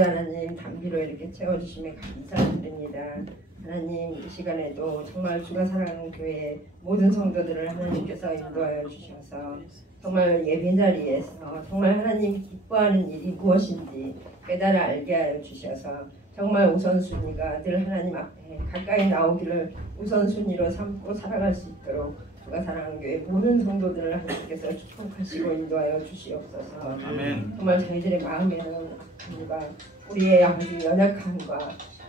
하나님 담비로 이렇게 채워주시며 감사드립니다. 하나님 이 시간에도 정말 주가 사랑하는 교회 모든 성도들을 하나님께서 인도하여 주셔서 정말 예배 자리에서 정말 하나님 기뻐하는 일이 무엇인지 깨달아 알게 하여 주셔서 정말 우선순위가 늘 하나님 앞에 가까이 나오기를 우선순위로 삼고 살아갈 수 있도록 주가 사랑하는 교회 모든 성도들을 하나님께서 축복하시고 인도하여 주시옵소서. 아멘. 정말 저희들의 마음에는 아픔과 우리의 아버지 연약함과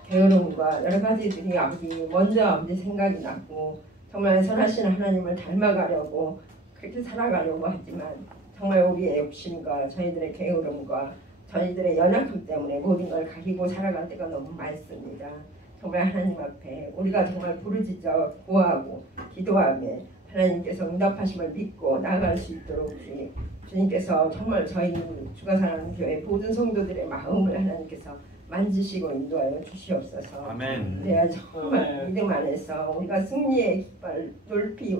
게으름과 여러 가지들이 아버지 먼저 아버지 생각이 나고 정말 선하신 하나님을 닮아가려고 그렇게 살아가려고 하지만 정말 우리의 욕심과 저희들의 게으름과 저희들의 연약함 때문에 모든 걸 가리고 살아갈 때가 너무 많습니다. 정말 하나님 앞에 우리가 정말 부르짖어 구하고 기도하며 하나님께서 응답하심을 믿고 나아갈 수 있도록 주님께서 정말 저희 주가 사랑하는 교회 모든 성도들의 마음을 하나님께서 만지시고 인도하여 주시옵소서. 아멘. 내가 정말 믿음 안에서 우리가 승리의 깃발을 높이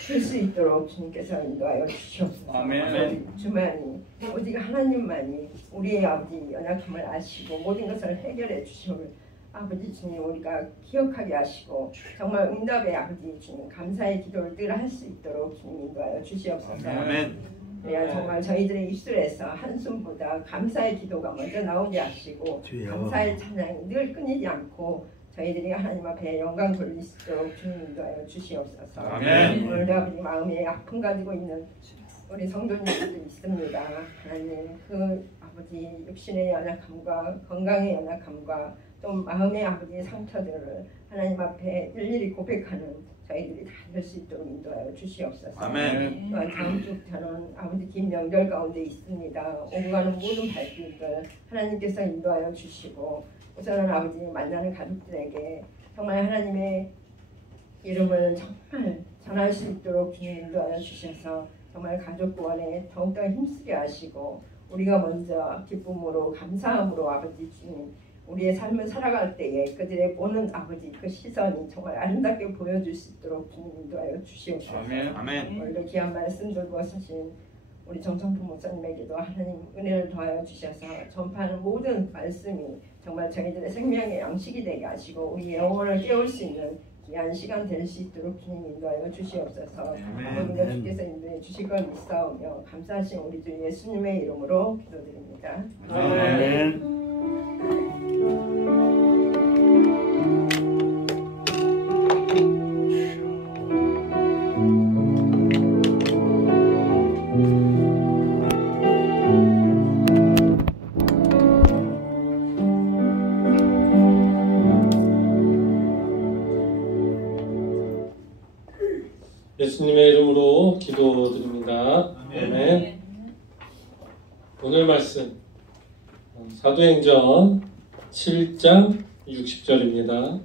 줄 수 있도록 주님께서 인도하여 주시옵소서. 아멘. 주만이 오직 하나님만이 우리의 아버지 연약함을 아시고 모든 것을 해결해 주시옵소서. 아버지 주님 우리가 기억하게 하시고 정말 응답의 아버지 주님 감사의 기도를 늘 할 수 있도록 주님 인도하여 주시옵소서. 아멘. 그래야 정말 저희들의 입술에서 한숨보다 감사의 기도가 먼저 나오게 하시고 감사의 찬양이 늘 끊이지 않고 저희들이 하나님 앞에 영광 돌릴 수 있도록 주님 인도하여 주시옵소서. 아멘. 오늘도 아버지 마음에 아픔 가지고 있는 우리 성도님들도 있습니다. 하나님 그 아버지 육신의 연약함과 건강의 연약함과 또 마음의 아버지의 상처들을 하나님 앞에 일일이 고백하는 저희들이 다 될 수 있도록 인도하여 주시옵소서. 아멘. 다음 주 저는 아버지 긴 명절 가운데 있습니다. 오고 가는 모든 발길들 하나님께서 인도하여 주시고 우선은 아버지 만나는 가족들에게 정말 하나님의 이름을 정말 전할 수 있도록 주님 인도하여 주셔서 정말 가족 구원에 더욱더 힘쓰게 하시고 우리가 먼저 기쁨으로 감사함으로 아버지 주님 우리의 삶을 살아갈 때에 그들의 보는 아버지 그 시선이 정말 아름답게 보여줄 수 있도록 주님 인도하여 주시옵소서. 아멘. 오늘도 귀한 말씀 들고 서신 우리 정성품 목사님에게도 하나님 은혜를 더하여 주셔서 전파하는 모든 말씀이 정말 저희들의 생명의 양식이 되게 하시고 우리 영혼을 깨울 수 있는 귀한 시간 될 수 있도록 주님 인도하여 주시옵소서. 모든 것 주께서 인도해 주실 걸 믿사오며 감사하신 우리 주 예수님의 이름으로 기도드립니다. 아멘. 예수님의 이름으로 기도드립니다. 아멘. 오늘 말씀 사도행전 7장 60절입니다.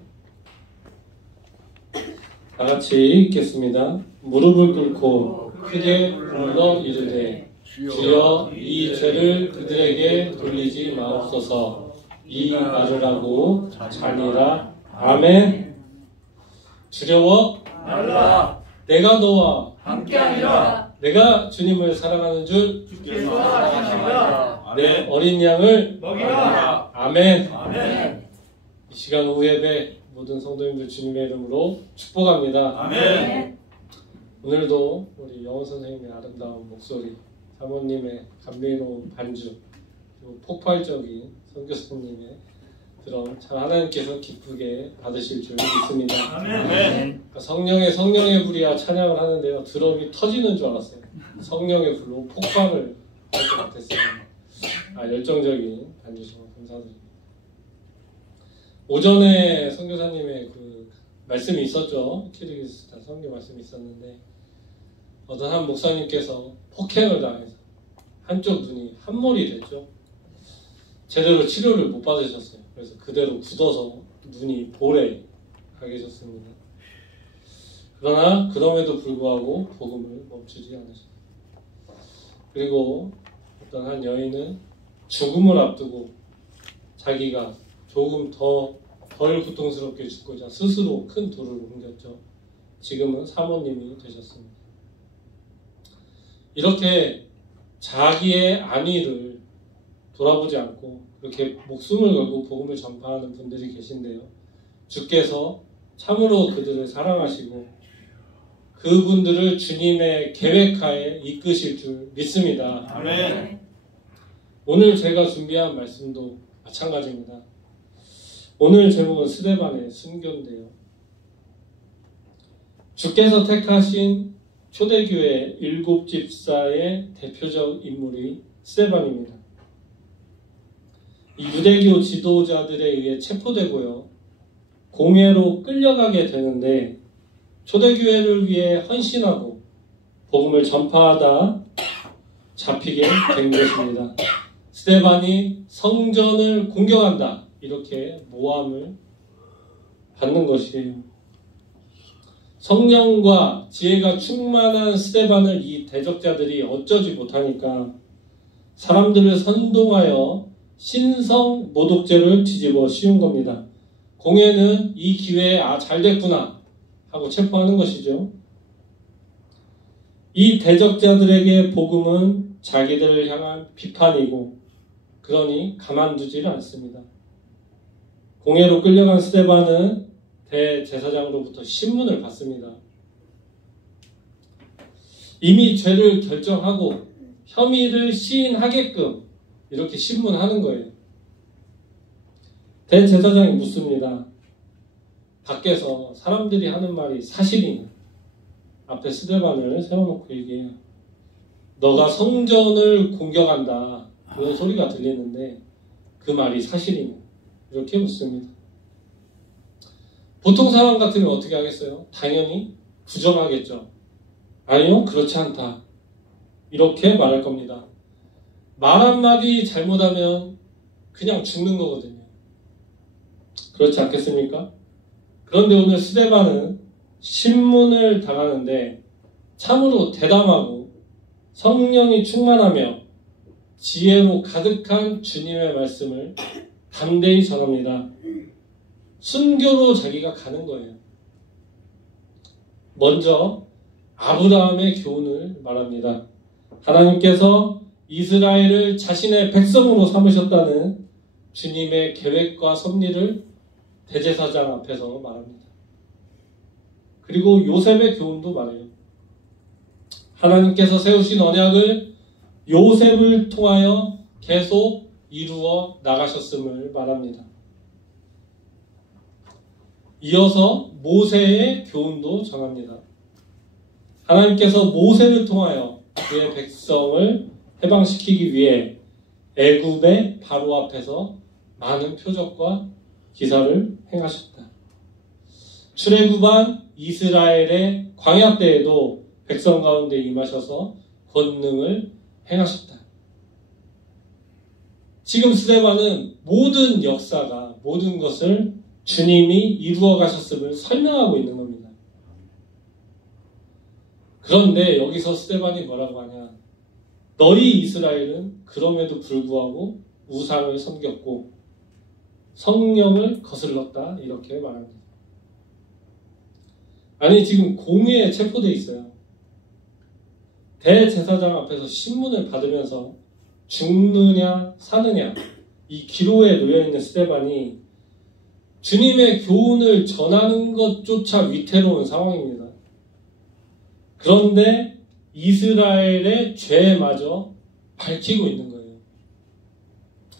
다같이 읽겠습니다. 무릎을 꿇고 크게 불러 이르되 주여 이 죄를 그들에게 돌리지 마옵소서. 이 말을 하고 자니라. 아멘. 두려워 말라. 내가 너와 함께하리라. 내가 주님을 사랑하는 줄 주께서 사랑하시리라. 내 어린 양을 먹이라. 아멘. 아멘. 이 시간 후 예배 모든 성도님들 주님의 이름으로 축복합니다. 아멘. 오늘도 우리 영원 선생님의 아름다운 목소리, 사모님의 감미로운 반주, 그리고 폭발적인 선교사님의 드럼 참 하나님께서 기쁘게 받으실 줄 믿습니다. 아멘. 성령의 불이야 찬양을 하는데요. 드럼이 터지는 줄 알았어요. 성령의 불로 폭발을 할 것 같았어요. 열정적인 반주 정말 감사드립니다. 오전에 선교사님의 그 말씀이 있었죠. 키르기스탄 선교 말씀이 있었는데 어떤 한 목사님께서 폭행을 당해서 한쪽 눈이 함몰이 됐죠. 제대로 치료를 못 받으셨어요. 그래서 그대로 굳어서 눈이 볼에 가 계셨습니다. 그러나 그럼에도 불구하고 복음을 멈추지 않으셨어요. 그리고 어떤 한 여인은 죽음을 앞두고 자기가 조금 덜 고통스럽게 죽고자 스스로 큰 돌을 옮겼죠. 지금은 사모님이 되셨습니다. 이렇게 자기의 안위를 돌아보지 않고 이렇게 목숨을 걸고 복음을 전파하는 분들이 계신데요. 주께서 참으로 그들을 사랑하시고 그분들을 주님의 계획하에 이끄실 줄 믿습니다. 아멘. 오늘 제가 준비한 말씀도 마찬가지입니다. 오늘 제목은 스데반의 순교인데요. 주께서 택하신 초대교회 7집사의 대표적 인물이 스데반입니다. 이 유대교 지도자들에 의해 체포되고요. 공회로 끌려가게 되는데 초대교회를 위해 헌신하고 복음을 전파하다 잡히게 된 것입니다. 스데반이 성전을 공격한다. 이렇게 모함을 받는 것이에요. 성령과 지혜가 충만한 스데반을 이 대적자들이 어쩌지 못하니까 사람들을 선동하여 신성 모독죄를 뒤집어 씌운 겁니다. 공회는 이 기회에 잘 됐구나 하고 체포하는 것이죠. 이 대적자들에게 복음은 자기들을 향한 비판이고 그러니 가만두지를 않습니다. 공회로 끌려간 스데반은 대제사장으로부터 신문을 받습니다. 이미 죄를 결정하고 혐의를 시인하게끔 이렇게 신문하는 거예요. 대제사장이 묻습니다. 밖에서 사람들이 하는 말이 사실이냐? 앞에 스데반을 세워놓고 얘기해요. 너가 성전을 공격한다. 그런 소리가 들리는데 그 말이 사실이냐? 이렇게 묻습니다. 보통 사람 같으면 어떻게 하겠어요? 당연히 부정하겠죠. 아니요, 그렇지 않다. 이렇게 말할 겁니다. 말 한마디 잘못하면 그냥 죽는 거거든요. 그렇지 않겠습니까? 그런데 오늘 스데반은 신문을 당하는데 참으로 대담하고 성령이 충만하며 지혜로 가득한 주님의 말씀을 담대히 전합니다. 순교로 자기가 가는 거예요. 먼저 아브라함의 교훈을 말합니다. 하나님께서 이스라엘을 자신의 백성으로 삼으셨다는 주님의 계획과 섭리를 대제사장 앞에서 말합니다. 그리고 요셉의 교훈도 말해요. 하나님께서 세우신 언약을 요셉을 통하여 계속 이루어 나가셨음을 말합니다. 이어서 모세의 교훈도 전합니다. 하나님께서 모세를 통하여 그의 백성을 해방시키기 위해 애굽의 바로 앞에서 많은 표적과 기사를 행하셨다. 출애굽한 이스라엘의 광야 때에도 백성 가운데 임하셔서 권능을 행하셨다. 지금 스데반은 모든 역사가 모든 것을 주님이 이루어 가셨음을 설명하고 있는 겁니다. 그런데 여기서 스데반이 뭐라고 하냐? 너희 이스라엘은 그럼에도 불구하고 우상을 섬겼고 성령을 거슬렀다. 이렇게 말합니다. 아니 지금 공회에 체포되어 있어요. 대제사장 앞에서 신문을 받으면서 죽느냐 사느냐 이 기로에 놓여있는 스데반이 주님의 교훈을 전하는 것조차 위태로운 상황입니다. 그런데 이스라엘의 죄마저 밝히고 있는 거예요.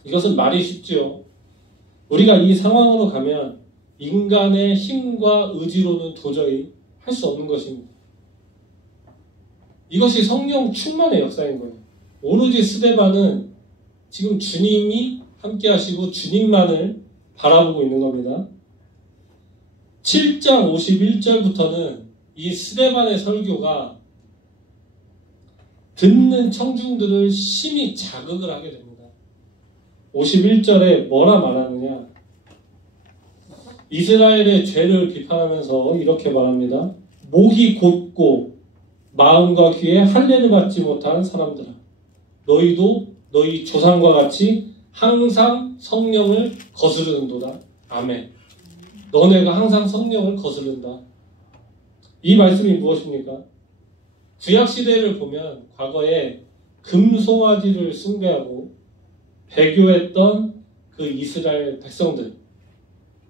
이것은 말이 쉽지요. 우리가 이 상황으로 가면 인간의 힘과 의지로는 도저히 할 수 없는 것입니다. 이것이 성령 충만의 역사인 거예요. 오로지 스데반은 지금 주님이 함께 하시고 주님만을 바라보고 있는 겁니다. 7장 51절부터는 이 스데반의 설교가 듣는 청중들을 심히 자극을 하게 됩니다. 51절에 뭐라 말하느냐? 이스라엘의 죄를 비판하면서 이렇게 말합니다. 목이 곧고 마음과 귀에 할례를 받지 못한 사람들아, 너희도 너희 조상과 같이 항상 성령을 거스르는도다. 아멘. 너네가 항상 성령을 거스른다. 이 말씀이 무엇입니까? 구약시대를 보면 과거에 금송아지를 숭배하고 배교했던 그 이스라엘 백성들,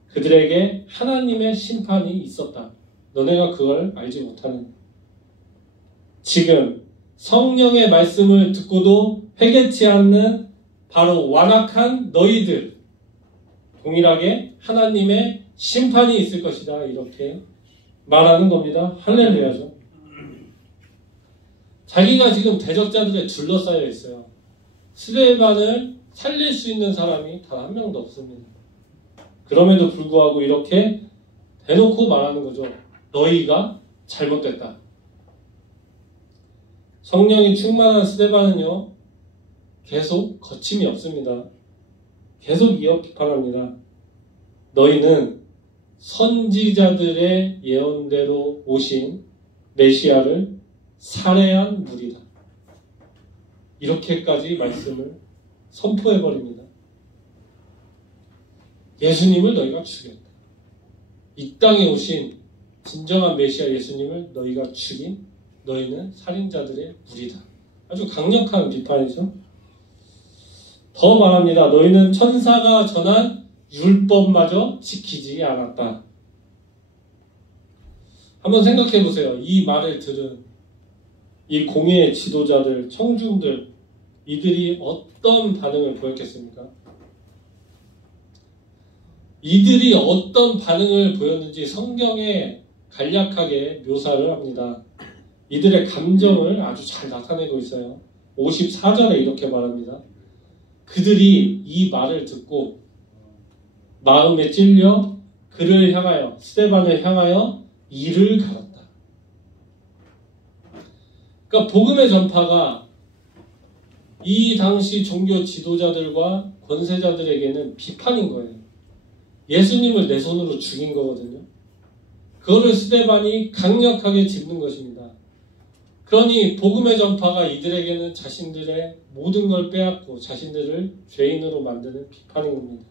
그들에게 하나님의 심판이 있었다. 너네가 그걸 알지 못하는. 지금 성령의 말씀을 듣고도 회개치 않는 바로 완악한 너희들, 동일하게 하나님의 심판이 있을 것이다. 이렇게 말하는 겁니다. 할렐루야죠. 자기가 지금 대적자들에 둘러싸여 있어요. 스데반을 살릴 수 있는 사람이 단 한 명도 없습니다. 그럼에도 불구하고 이렇게 대놓고 말하는 거죠. 너희가 잘못됐다. 성령이 충만한 스데반은요, 계속 거침이 없습니다. 계속 이어 비판합니다. 너희는 선지자들의 예언대로 오신 메시아를 살해한 무리다. 이렇게까지 말씀을 선포해버립니다. 예수님을 너희가 죽였다. 이 땅에 오신 진정한 메시아 예수님을 너희가 죽인 너희는 살인자들의 무리다. 아주 강력한 비판이죠. 더 말합니다. 너희는 천사가 전한 율법마저 지키지 않았다. 한번 생각해 보세요. 이 말을 들은 이 공예의 지도자들, 청중들, 이들이 어떤 반응을 보였겠습니까? 이들이 어떤 반응을 보였는지 성경에 간략하게 묘사를 합니다. 이들의 감정을 아주 잘 나타내고 있어요. 54절에 이렇게 말합니다. 그들이 이 말을 듣고 마음에 찔려 그를 향하여, 스데반을 향하여 이를 갈았다. 그러니까 복음의 전파가 이 당시 종교 지도자들과 권세자들에게는 비판인 거예요. 예수님을 내 손으로 죽인 거거든요. 그거를 스데반이 강력하게 짚는 것입니다. 그러니 복음의 전파가 이들에게는 자신들의 모든 걸 빼앗고 자신들을 죄인으로 만드는 비판인 겁니다.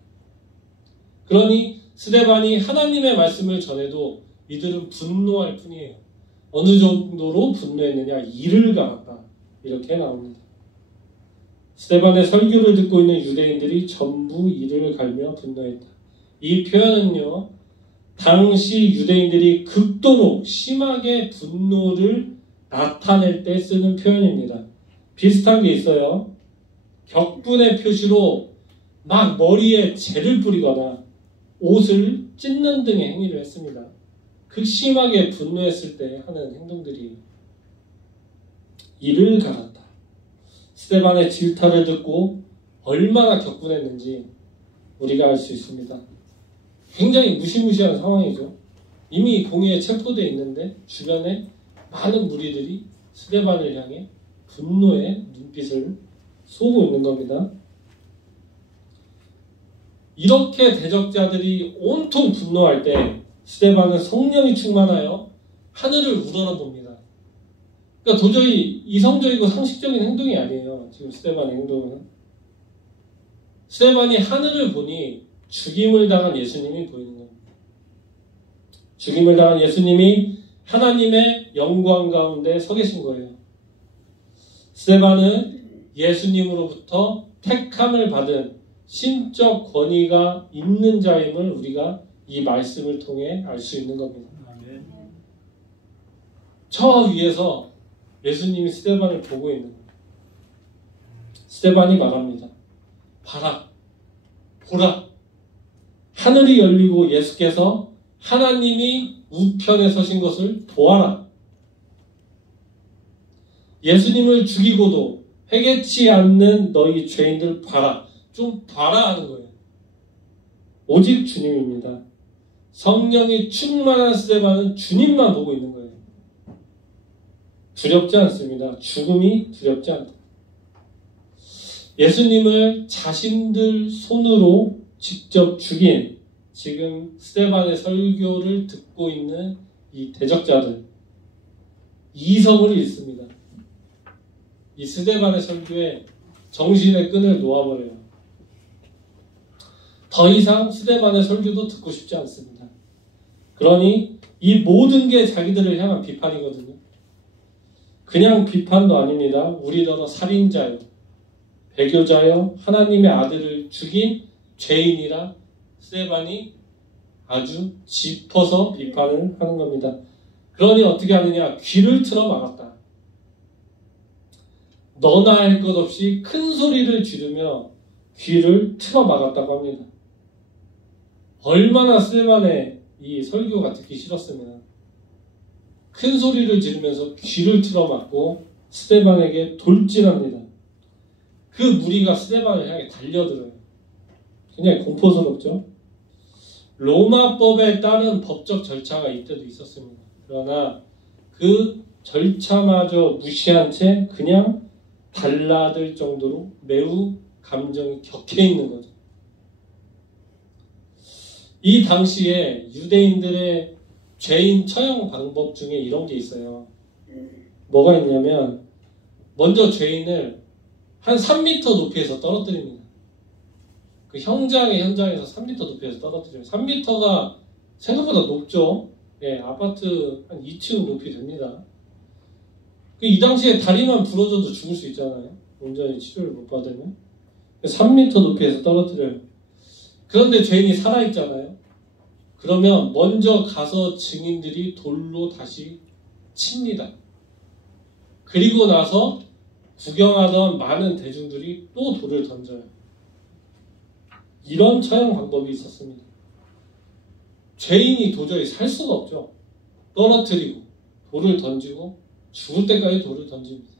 그러니 스데반이 하나님의 말씀을 전해도 이들은 분노할 뿐이에요. 어느 정도로 분노했느냐? 이를 갈았다. 이렇게 나옵니다. 스데반의 설교를 듣고 있는 유대인들이 전부 이를 갈며 분노했다. 이 표현은요, 당시 유대인들이 극도로 심하게 분노를 나타낼 때 쓰는 표현입니다. 비슷한 게 있어요. 격분의 표시로 막 머리에 재를 뿌리거나 옷을 찢는 등의 행위를 했습니다. 극심하게 분노했을 때 하는 행동들이 이를 갈았다. 스데반의 질타를 듣고 얼마나 격분했는지 우리가 알 수 있습니다. 굉장히 무시무시한 상황이죠. 이미 공의에 체포되어 있는데 주변에 많은 무리들이 스데반을 향해 분노의 눈빛을 쏘고 있는 겁니다. 이렇게 대적자들이 온통 분노할 때 스데반은 성령이 충만하여 하늘을 우러러봅니다. 그러니까 도저히 이성적이고 상식적인 행동이 아니에요. 지금 스데반의 행동은. 스데반이 하늘을 보니 죽임을 당한 예수님이 보이는 겁니다. 죽임을 당한 예수님이 하나님의 영광 가운데 서 계신 거예요. 스데반은 예수님으로부터 택함을 받은 신적 권위가 있는 자임을 우리가 이 말씀을 통해 알 수 있는 겁니다. 저 위에서 예수님이 스데반을 보고 있는 거예요. 스데반이 말합니다. 봐라, 보라. 하늘이 열리고 예수께서 하나님이 우편에 서신 것을 보아라. 예수님을 죽이고도 회개치 않는 너희 죄인들 봐라. 좀 봐라 하는 거예요. 오직 주님입니다. 성령이 충만한 스데반은 주님만 보고 있는 거예요. 두렵지 않습니다. 죽음이 두렵지 않다. 예수님을 자신들 손으로 직접 죽인 지금 스데반의 설교를 듣고 있는 이 대적자들, 이성을 잃습니다. 이 스데반의 설교에 정신의 끈을 놓아버려요. 더 이상 스데반의 설교도 듣고 싶지 않습니다. 그러니 이 모든 게 자기들을 향한 비판이거든요. 그냥 비판도 아닙니다. 우리더러 살인자요, 배교자요, 하나님의 아들을 죽인 죄인이라 스데반이 아주 짚어서 비판을 하는 겁니다. 그러니 어떻게 하느냐? 귀를 틀어 막았다. 너나 할 것 없이 큰 소리를 지르며 귀를 틀어 막았다고 합니다. 얼마나 스데반의 이 설교가 듣기 싫었으면 큰 소리를 지르면서 귀를 틀어 막고 스데반에게 돌진합니다. 그 무리가 스데반을 향해 달려들어요. 굉장히 공포스럽죠. 로마법에 따른 법적 절차가 이때도 있었습니다. 그러나 그 절차마저 무시한 채 그냥 달라들 정도로 매우 감정이 격해 있는 거죠. 이 당시에 유대인들의 죄인 처형 방법 중에 이런 게 있어요. 뭐가 있냐면 먼저 죄인을 한 3m 높이에서 떨어뜨립니다. 그 현장에서 3m 높이에서 떨어뜨려요. 3m가 생각보다 높죠. 예, 아파트 한 2층 높이 됩니다. 이 당시에 다리만 부러져도 죽을 수 있잖아요. 온전히 치료를 못 받으면. 3m 높이에서 떨어뜨려요. 그런데 죄인이 살아있잖아요. 그러면 먼저 가서 증인들이 돌로 다시 칩니다. 그리고 나서 구경하던 많은 대중들이 또 돌을 던져요. 이런 처형 방법이 있었습니다. 죄인이 도저히 살 수가 없죠. 떨어뜨리고 돌을 던지고 죽을 때까지 돌을 던집니다.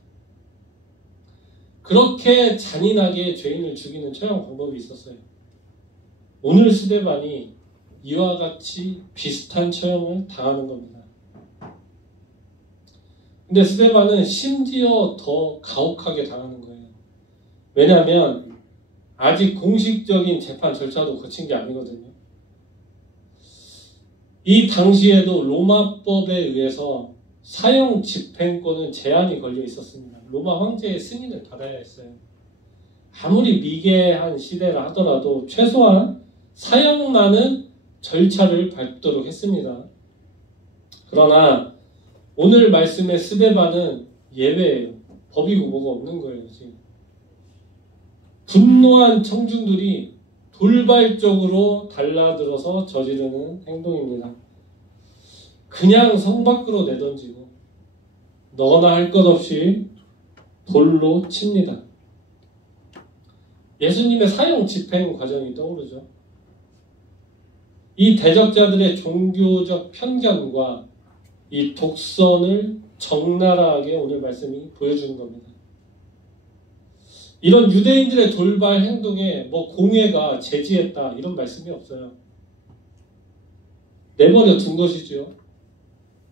그렇게 잔인하게 죄인을 죽이는 처형 방법이 있었어요. 오늘 스데반이 이와 같이 비슷한 처형을 당하는 겁니다. 근데 스데반은 심지어 더 가혹하게 당하는 거예요. 왜냐하면 아직 공식적인 재판 절차도 거친 게 아니거든요. 이 당시에도 로마법에 의해서 사형 집행권은 제한이 걸려 있었습니다. 로마 황제의 승인을 받아야 했어요. 아무리 미개한 시대라 하더라도 최소한 사형만은 절차를 밟도록 했습니다. 그러나 오늘 말씀의 스데반은 예외예요. 법이고 뭐가 없는 거예요. 지금. 분노한 청중들이 돌발적으로 달라들어서 저지르는 행동입니다. 그냥 성 밖으로 내던지고 너나 할 것 없이 돌로 칩니다. 예수님의 사형 집행 과정이 떠오르죠. 이 대적자들의 종교적 편견과 이 독선을 적나라하게 오늘 말씀이 보여주는 겁니다. 이런 유대인들의 돌발 행동에 뭐 공회가 제지했다 이런 말씀이 없어요. 내버려 둔 것이죠.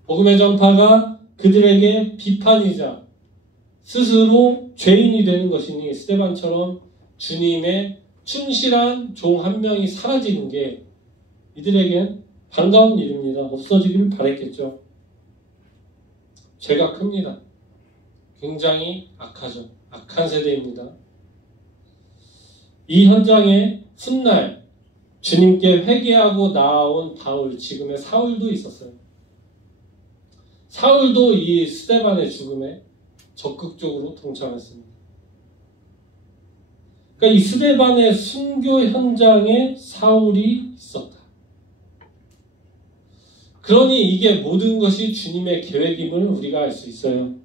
복음의 전파가 그들에게 비판이자 스스로 죄인이 되는 것이니 스데반처럼 주님의 충실한 종 한 명이 사라지는 게 이들에겐 반가운 일입니다. 없어지길 바랬겠죠. 죄가 큽니다. 굉장히 악하죠. 악한 세대입니다. 이 현장에 훗날 주님께 회개하고 나아온 바울, 지금의 사울도 있었어요. 사울도 이 스데반의 죽음에 적극적으로 동참했습니다. 그러니까 이 스데반의 순교 현장에 사울이 있었다. 그러니 이게 모든 것이 주님의 계획임을 우리가 알 수 있어요.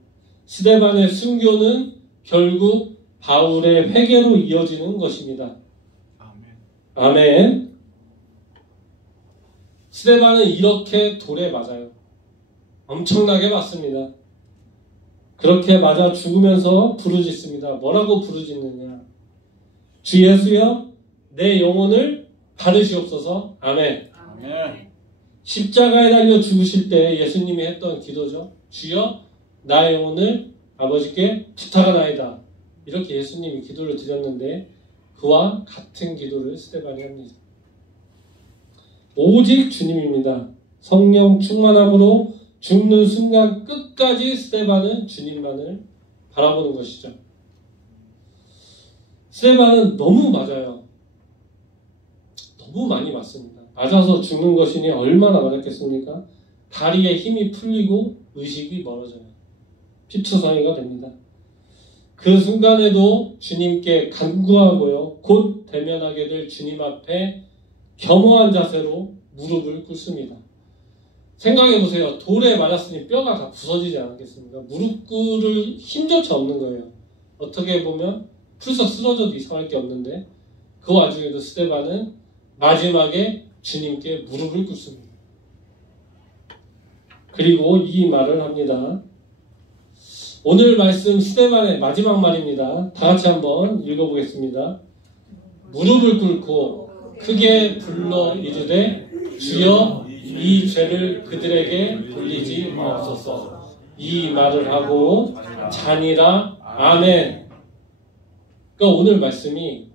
스데반의 순교는 결국 바울의 회개로 이어지는 것입니다. 아멘. 스데반은 이렇게 돌에 맞아요. 엄청나게 맞습니다. 그렇게 맞아 죽으면서 부르짖습니다. 뭐라고 부르짖느냐? 주 예수여, 내 영혼을 받으시옵소서. 아멘. 아멘. 십자가에 달려 죽으실 때 예수님이 했던 기도죠. 주여, 나의 영혼을 아버지께 부탁하나이다. 이렇게 예수님이 기도를 드렸는데 그와 같은 기도를 스데반이 합니다. 오직 주님입니다. 성령 충만함으로 죽는 순간 끝까지 스데반은 주님만을 바라보는 것이죠. 스데반은 너무 맞아요. 너무 많이 맞습니다. 맞아서 죽는 것이니 얼마나 맞았겠습니까? 다리에 힘이 풀리고 의식이 멀어져요. 피투성이가 됩니다. 그 순간에도 주님께 간구하고요. 곧 대면하게 될 주님 앞에 겸허한 자세로 무릎을 꿇습니다. 생각해 보세요. 돌에 맞았으니 뼈가 다 부서지지 않겠습니까? 무릎 꿇을 힘조차 없는 거예요. 어떻게 보면 풀썩 쓰러져도 이상할 게 없는데 그 와중에도 스데반은 마지막에 주님께 무릎을 꿇습니다. 그리고 이 말을 합니다. 오늘 말씀 스데반의 마지막 말입니다. 다 같이 한번 읽어보겠습니다. 무릎을 꿇고 크게 불러 이르되 주여 이 죄를 그들에게 돌리지 마옵소서. 이 말을 하고 자니라. 아멘. 그러니까 오늘 말씀이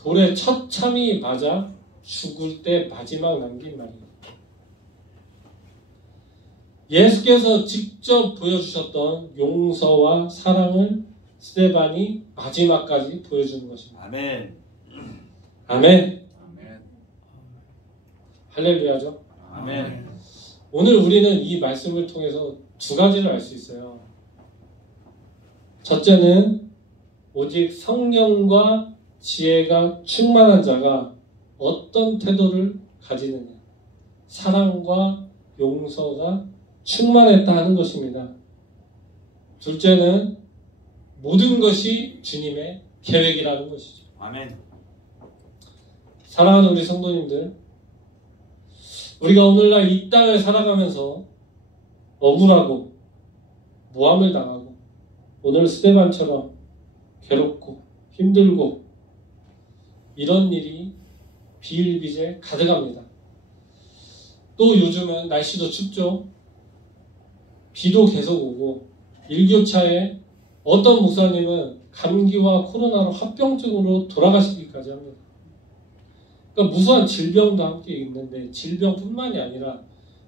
돌에 처참히 맞아 죽을 때 마지막 남긴 말이에요. 예수께서 직접 보여주셨던 용서와 사랑을 스데반이 마지막까지 보여주는 것입니다. 아멘. 아멘. 아멘. 할렐루야죠. 아멘. 오늘 우리는 이 말씀을 통해서 두 가지를 알 수 있어요. 첫째는 오직 성령과 지혜가 충만한 자가 어떤 태도를 가지느냐. 사랑과 용서가 충만했다 하는 것입니다. 둘째는 모든 것이 주님의 계획이라는 것이죠. 아멘. 사랑하는 우리 성도님들, 우리가 오늘날 이 땅을 살아가면서 억울하고 모함을 당하고 오늘 스데반처럼 괴롭고 힘들고 이런 일이 비일비재 가득합니다. 또 요즘은 날씨도 춥죠. 비도 계속 오고 일교차에 어떤 목사님은 감기와 코로나로 합병증으로 돌아가시기까지 합니다. 그러니까 무수한 질병도 함께 있는데 질병뿐만이 아니라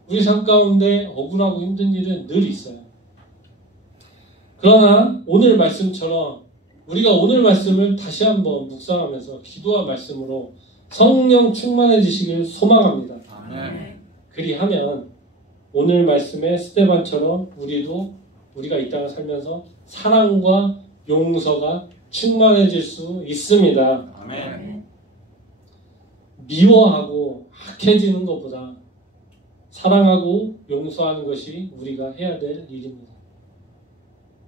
우리 삶 가운데 억울하고 힘든 일은 늘 있어요. 그러나 오늘 말씀처럼 우리가 오늘 말씀을 다시 한번 묵상하면서 기도와 말씀으로 성령 충만해지시길 소망합니다. 아멘. 그리하면 오늘 말씀의 스데반처럼 우리가 이 땅을 살면서 사랑과 용서가 충만해질 수 있습니다. 아멘. 미워하고 악해지는 것보다 사랑하고 용서하는 것이 우리가 해야 될 일입니다.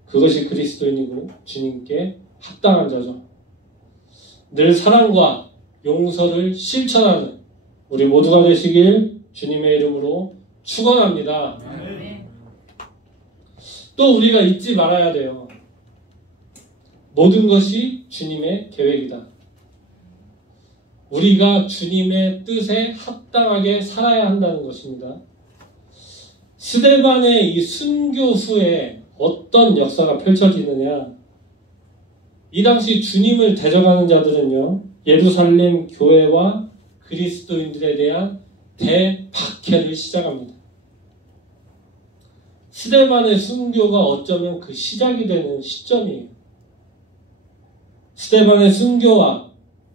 그것이 그리스도인이고 주님께 합당한 자죠. 늘 사랑과 용서를 실천하는 우리 모두가 되시길 주님의 이름으로 축원합니다. 아멘. 또 우리가 잊지 말아야 돼요. 모든 것이 주님의 계획이다. 우리가 주님의 뜻에 합당하게 살아야 한다는 것입니다. 스데반의 이 순교 후에 어떤 역사가 펼쳐지느냐. 이 당시 주님을 대적하는 자들은요, 예루살렘 교회와 그리스도인들에 대한 대박해를 시작합니다. 스데반의 순교가 어쩌면 그 시작이 되는 시점이에요. 스데반의 순교와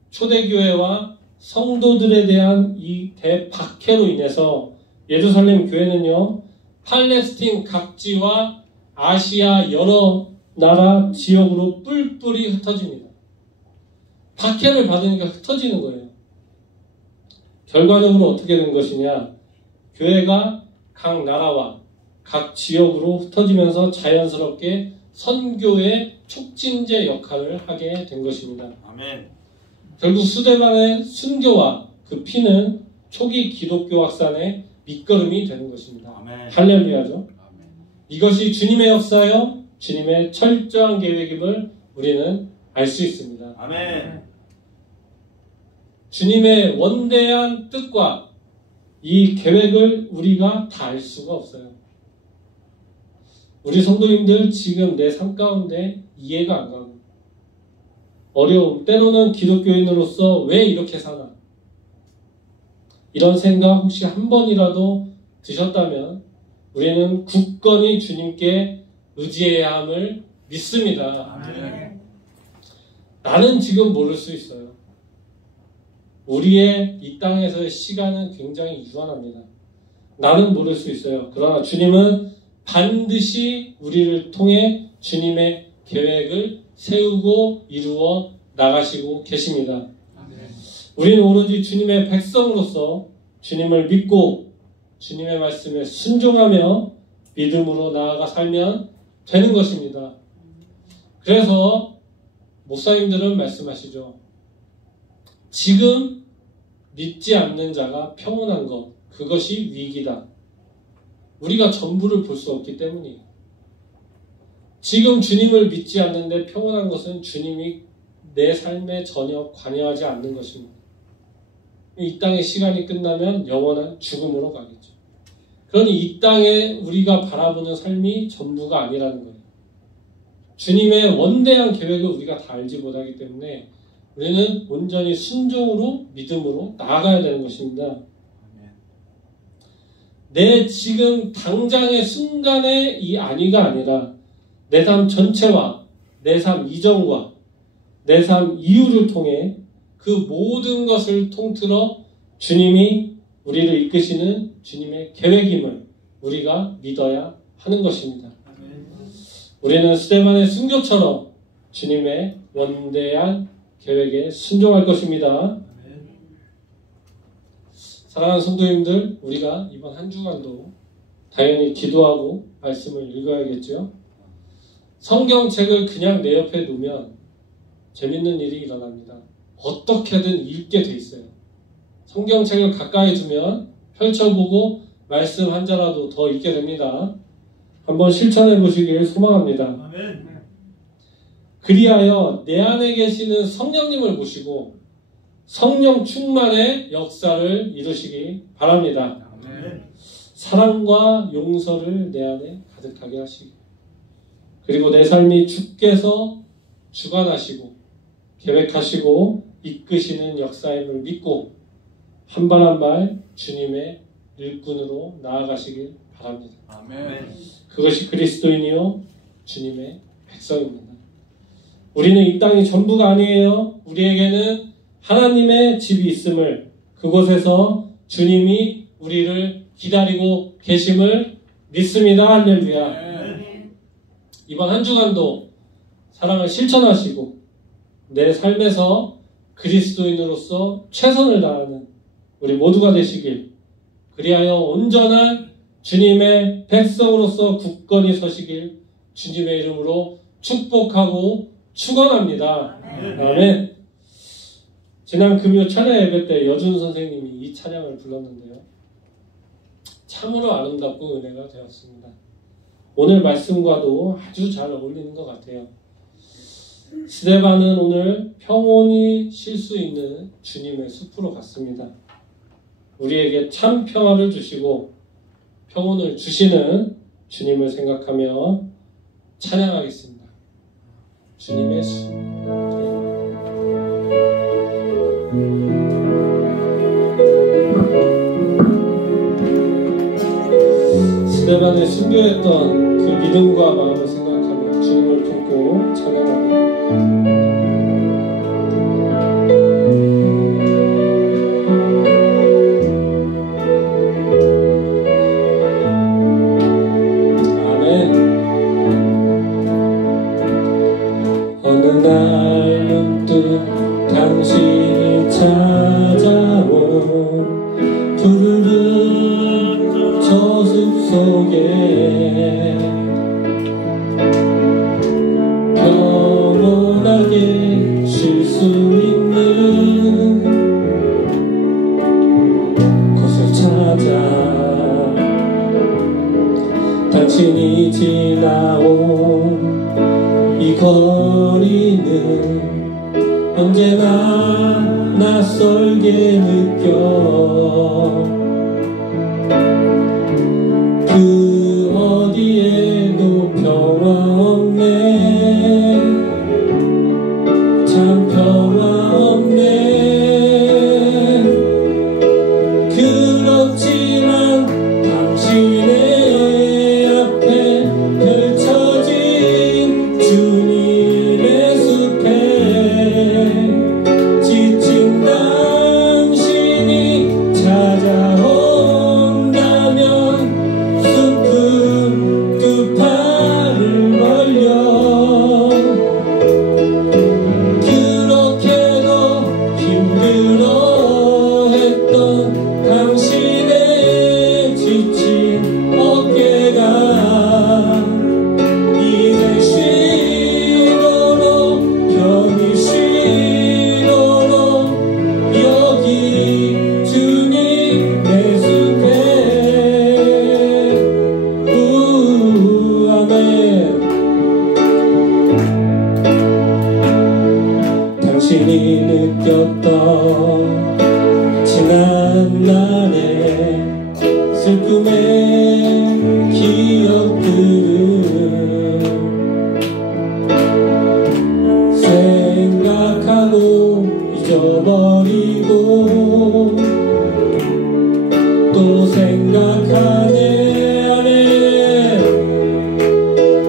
초대교회와 성도들에 대한 이 대박해로 인해서 예루살렘 교회는요, 팔레스틴 각지와 아시아 여러 나라 지역으로 뿔뿔이 흩어집니다. 박해를 받으니까 흩어지는 거예요. 결과적으로 어떻게 된 것이냐? 교회가 각 나라와 각 지역으로 흩어지면서 자연스럽게 선교의 촉진제 역할을 하게 된 것입니다. 아멘. 결국 스데반의 순교와 그 피는 초기 기독교 확산의 밑거름이 되는 것입니다. 아멘. 할렐루야죠. 아멘. 이것이 주님의 역사요, 주님의 철저한 계획임을 우리는 알 수 있습니다. 아멘. 주님의 원대한 뜻과 이 계획을 우리가 다 알 수가 없어요. 우리 성도님들 지금 내 삶 가운데 이해가 안 가고 어려움, 때로는 기독교인으로서 왜 이렇게 사나? 이런 생각 혹시 한 번이라도 드셨다면 우리는 굳건히 주님께 의지해야 함을 믿습니다. 아멘. 나는 지금 모를 수 있어요. 우리의 이 땅에서의 시간은 굉장히 유한합니다. 나는 모를 수 있어요. 그러나 주님은 반드시 우리를 통해 주님의 계획을 세우고 이루어 나가시고 계십니다. 우리는 오로지 주님의 백성으로서 주님을 믿고 주님의 말씀에 순종하며 믿음으로 나아가 살면 되는 것입니다. 그래서 목사님들은 말씀하시죠. 지금 믿지 않는 자가 평온한 것, 그것이 위기다. 우리가 전부를 볼 수 없기 때문이에요. 지금 주님을 믿지 않는데 평온한 것은 주님이 내 삶에 전혀 관여하지 않는 것입니다. 이 땅의 시간이 끝나면 영원한 죽음으로 가겠죠. 그러니 이 땅에 우리가 바라보는 삶이 전부가 아니라는 거예요. 주님의 원대한 계획을 우리가 다 알지 못하기 때문에 우리는 온전히 순종으로 믿음으로 나아가야 되는 것입니다. 내 지금 당장의 순간의 이 안위가 아니라 내 삶 전체와 내 삶 이전과 내 삶 이후를 통해 그 모든 것을 통틀어 주님이 우리를 이끄시는 주님의 계획임을 우리가 믿어야 하는 것입니다. 우리는 스데반의 순교처럼 주님의 원대한 계획에 순종할 것입니다. 사랑하는 성도님들, 우리가 이번 한 주간도 당연히 기도하고 말씀을 읽어야겠죠. 성경책을 그냥 내 옆에 놓으면 재밌는 일이 일어납니다. 어떻게든 읽게 돼 있어요. 성경책을 가까이 두면 펼쳐보고 말씀 한 자라도 더 읽게 됩니다. 한번 실천해 보시길 소망합니다. 아멘. 그리하여 내 안에 계시는 성령님을 모시고 성령 충만의 역사를 이루시기 바랍니다. 아멘. 사랑과 용서를 내 안에 가득하게 하시기, 그리고 내 삶이 주께서 주관하시고 계획하시고 이끄시는 역사임을 믿고 한 발 한 발 주님의 일꾼으로 나아가시길 바랍니다. 아멘. 그것이 그리스도인이요 주님의 백성입니다. 우리는 이 땅이 전부가 아니에요. 우리에게는 하나님의 집이 있음을, 그곳에서 주님이 우리를 기다리고 계심을 믿습니다. 할렐루야. 이번 한 주간도 사랑을 실천하시고 내 삶에서 그리스도인으로서 최선을 다하는 우리 모두가 되시길, 그리하여 온전한 주님의 백성으로서 굳건히 서시길 주님의 이름으로 축복하고 축원합니다. 아멘. 지난 금요 찬양 예배 때 여준 선생님이 이 찬양을 불렀는데요. 참으로 아름답고 은혜가 되었습니다. 오늘 말씀과도 아주 잘 어울리는 것 같아요. 스데반은 오늘 평온히 쉴 수 있는 주님의 숲으로 갔습니다. 우리에게 참 평화를 주시고 평온을 주시는 주님을 생각하며 찬양하겠습니다. 주님의 숲. 스데반의 순교했던 그 믿음과 마음을 생각하며 주님을 품고 찬양합니다. 날 문득 당신이 찾아온 푸르른 저 숲속에 평온하게 쉴 수 있는 곳을 찾아 당신이 지나온 이 거리는 언제나 낯설게 느껴 그 어디에도 평화 없네, 참 평화 없네. 그렇지만 당신의 앞에 펼쳐진 주님의 숲에 지친 당신이 찾아와 여기 주님의 숲에 아멘. 당신이 느꼈던 지난 날의 슬픔의 기억들을 생각하고 잊어버리고 또 생각하네. 아멘.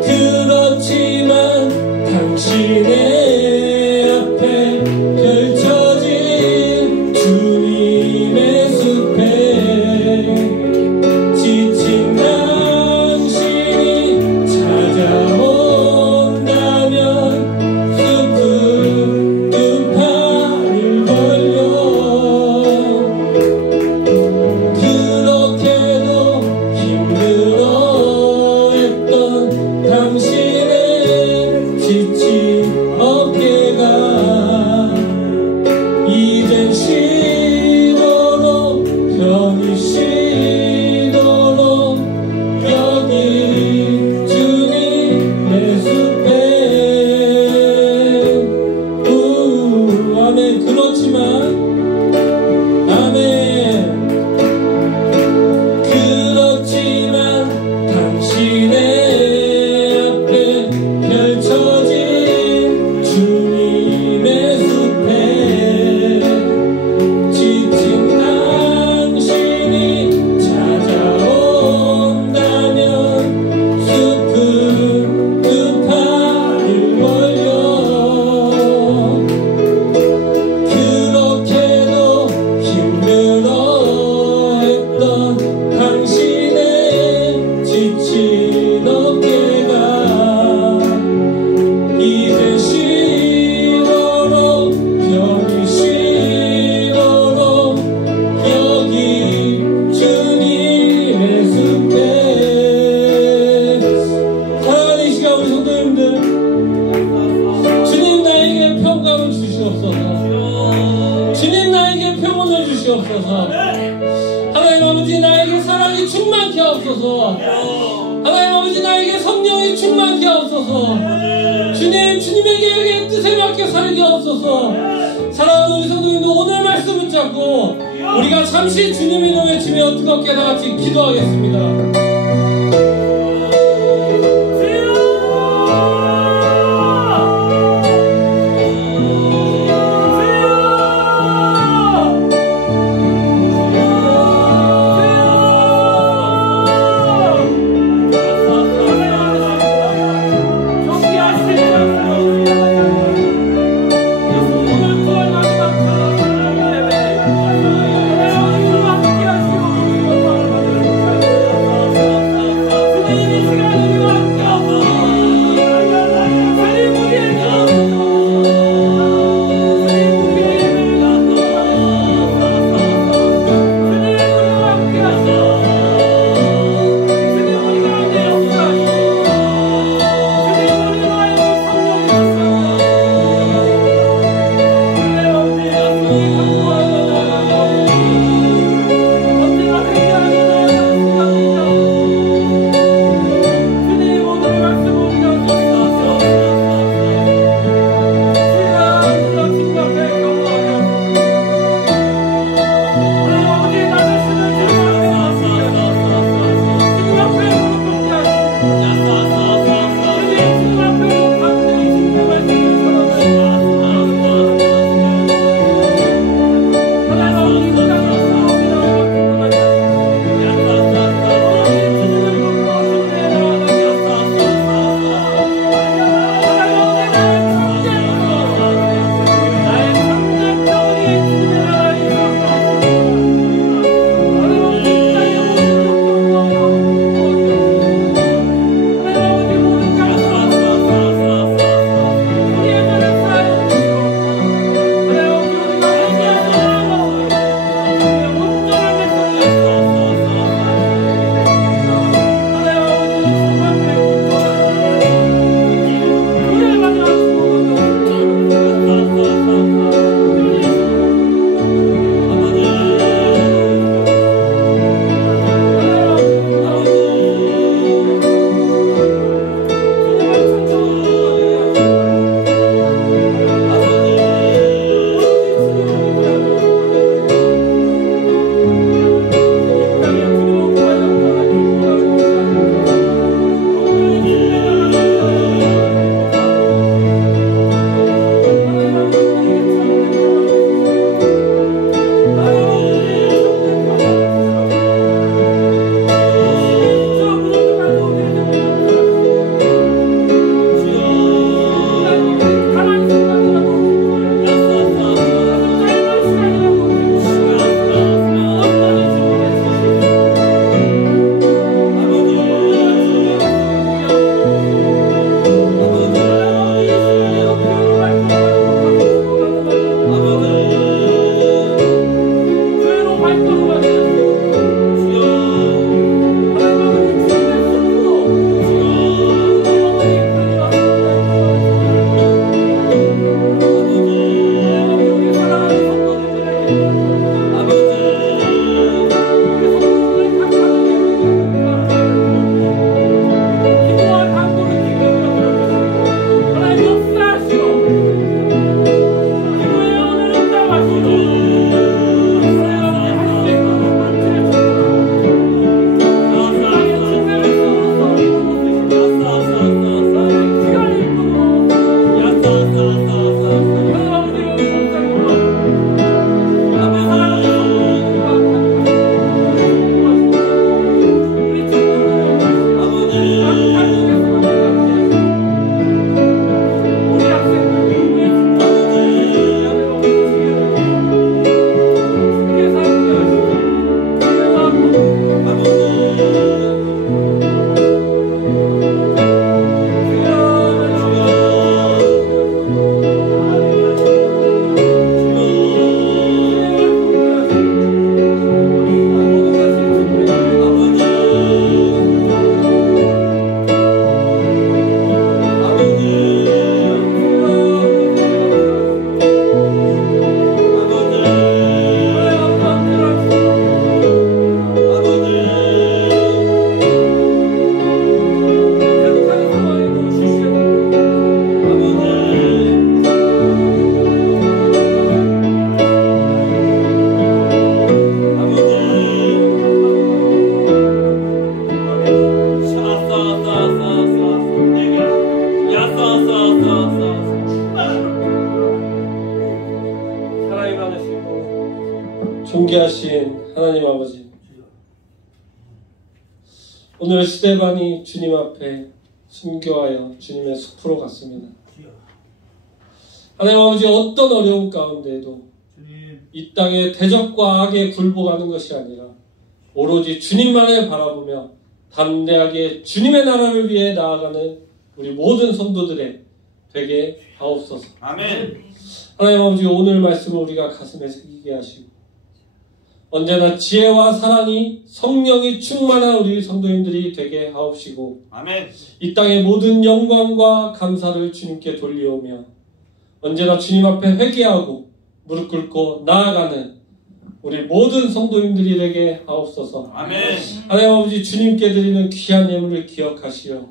그렇지만 당신의 앞에 펼쳐진 주님의 숲에 지친 당신이 찾아온다면 숲은 두 팔을 벌려 그렇게도 힘들어했던 당신의 지친 어깨가 이젠 쉬도록 편히 쉬도록 여기 주님의 숲에 아멘. 그렇지만 아멘. 그렇지만 당신의 앞에 펼쳐진 주님의 숲에 지친 당신이 찾아온다면 숲은 두 팔을 벌려 그렇게도 힘들어했던 당신의 지친 어깨가 이제 쉬도록 편히 쉬도록 여기 주님의 숲에 사랑하는 이 시간 우리 성도님들 주님 나에게 평강을 주시옵소서. 주님 나에게 평온을 주시옵소서. 하나님 아버지 나에게 사랑이 충만케 하옵소서. 하나님 아버지 나에게 성령이 충만케 하옵소서. 주님 주님의 계획의 뜻에 맞게 살게 하옵소서. 사랑하는 우리 성도님들 오늘 말씀 붙잡고 우리가 잠시 주님 이름 외치며 뜨겁게 다같이 기도하겠습니다. 존귀하신 하나님 아버지, 오늘 스데반이 주님 앞에 순교하여 주님의 숲으로 갔습니다. 하나님 아버지, 어떤 어려움 가운데에도 이 땅의 대적과 악에 굴복하는 것이 아니라 오로지 주님만을 바라보며 담대하게 주님의 나라를 위해 나아가는 우리 모든 성도들의 되게 하옵소서. 아멘. 하나님 아버지, 오늘 말씀을 우리가 가슴에 새기게 하시고 언제나 지혜와 사랑이 성령이 충만한 우리 성도님들이 되게 하옵시고 아멘. 이 땅의 모든 영광과 감사를 주님께 돌리오며 언제나 주님 앞에 회개하고 무릎 꿇고 나아가는 우리 모든 성도님들이 되게 하옵소서. 아멘. 하나님 아버지, 주님께 드리는 귀한 예물을 기억하시어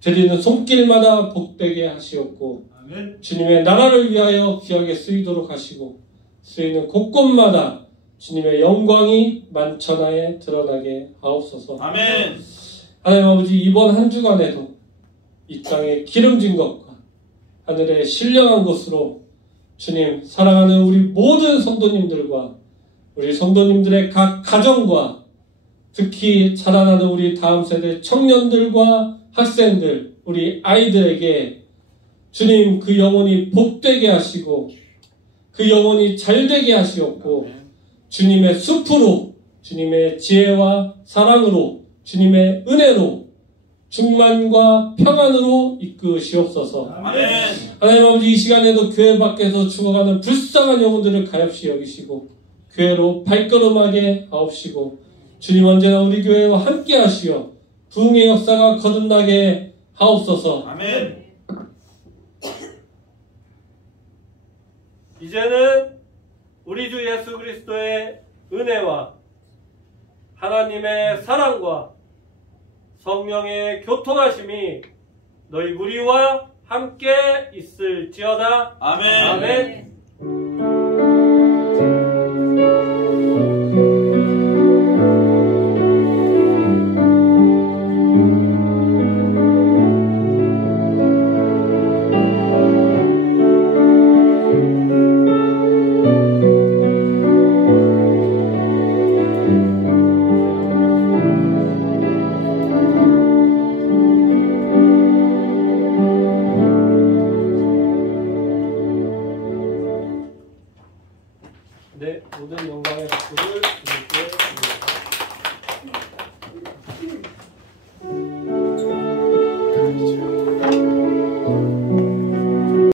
드리는 손길마다 복되게 하시옵고 아멘. 주님의 나라를 위하여 귀하게 쓰이도록 하시고 쓰이는 곳곳마다 주님의 영광이 만천하에 드러나게 하옵소서. 아멘. 하나님 아버지, 이번 한 주간에도 이 땅에 기름진 것과 하늘에 신령한 것으로 주님 사랑하는 우리 모든 성도님들과 우리 성도님들의 각 가정과 특히 자라나는 우리 다음 세대 청년들과 학생들, 우리 아이들에게 주님 그 영혼이 복되게 하시고 그 영혼이 잘되게 하시옵고 주님의 숲으로 주님의 지혜와 사랑으로 주님의 은혜로 충만과 평안으로 이끄시옵소서. 아멘. 하나님 아버지, 이 시간에도 교회 밖에서 죽어가는 불쌍한 영혼들을 가엾이 여기시고 교회로 발걸음하게 하옵시고 주님 언제나 우리 교회와 함께 하시어 부흥의 역사가 거듭나게 하옵소서. 아멘. 이제는 우리 주 예수 그리스도의 은혜와 하나님의 사랑과 성령의 교통하심이 너희 무리와 함께 있을지어다. 아멘. 아멘.